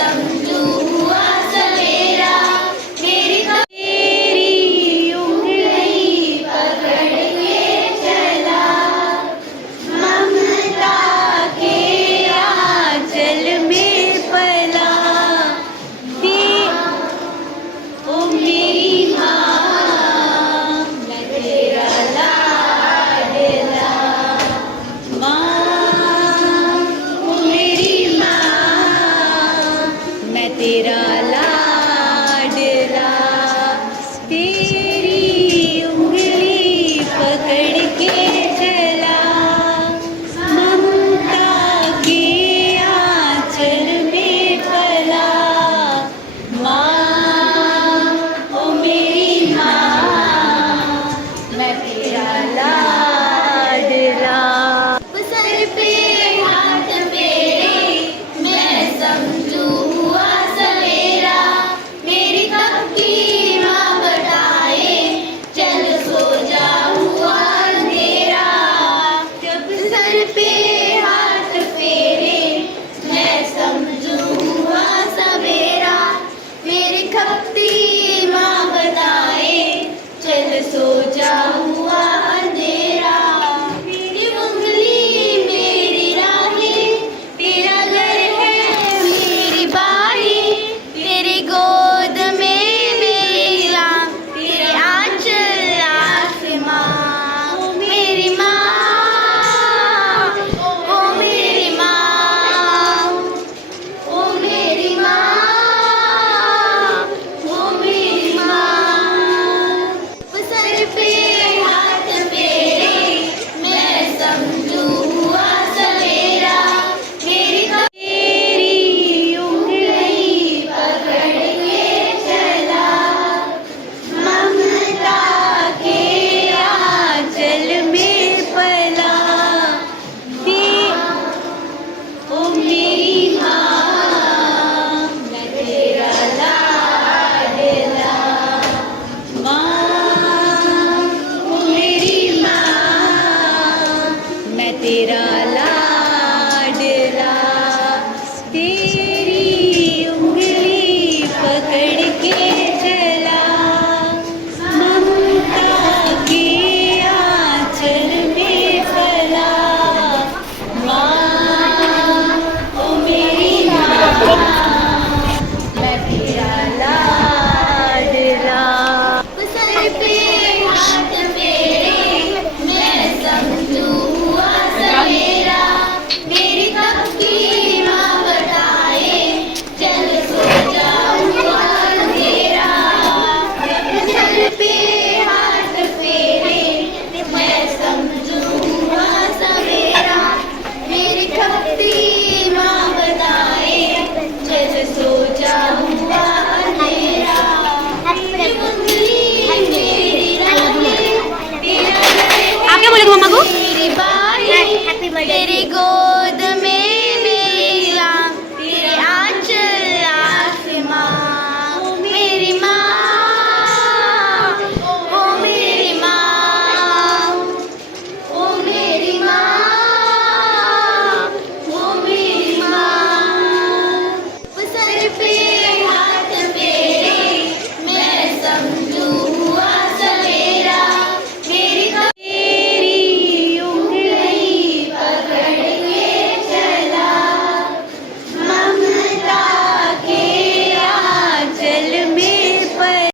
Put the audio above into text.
समझू हुआ सवेरा, मेरी उंगली पकड़ के चला, ममता के आंचल में पला। ओ मेरी माँ, मैं तेरा लाडला। माँ, ओ मेरी माँ, मैं तेरा लाडला। तेरी उंगली पकड़ के चला, ममता के आंचल में पला। माँ, ओ मेरी माँ, मैं तेरा लाडला। सर पे हाथ मेरे, मैं समझू हुआ सवेरा, मेरी कब की माँ बताए, चल सो जा हुआ अंधेरा। जब सर पे हाथ फेरे, मैं समझू हुआ सवेरा, मेरी खपती माँ बताए, चल सो जा हुआ अंधेरा। मेरी उंगली मेरी राहें, तेरा घर है मेरी बारी, तेरी गोद में मेरा, तेरे आंचल आसमां। ओ मेरी माँ, ओ मेरी माँ, ओ मेरी माँ, ओ मेरी माँ। सर पे हाथ मेरे, मैं समझू हुआ सवेरा, मेरी उंगली पकड़ के चला, ममता के आंचल में पला। ओ मेरी माँ, मैं तेरा लाडला। माँ, ओ मेरी माँ, मैं तेरा लाडला। तेरी उंगली पकड़ के चला, ममता के आंचल में पला। माँ, ओ मेरी माँ, मैं तेरा लाडला। सर पे हाथ मेरे, मैं समझू हुआ सवेरा, मेरी कब की माँ बताए, चल सो जा हुआ अंधेरा। सर पे हाथ फेरे, मैं समझू हुआ सवेरा, मेरी खपती माँ बताए, चल सो जा हुआ अंधेरा। मेरी उंगली मेरी राहें, तेरा घर है आप क्या बोले मम्मा को? मेरी बारी, तेरी गोद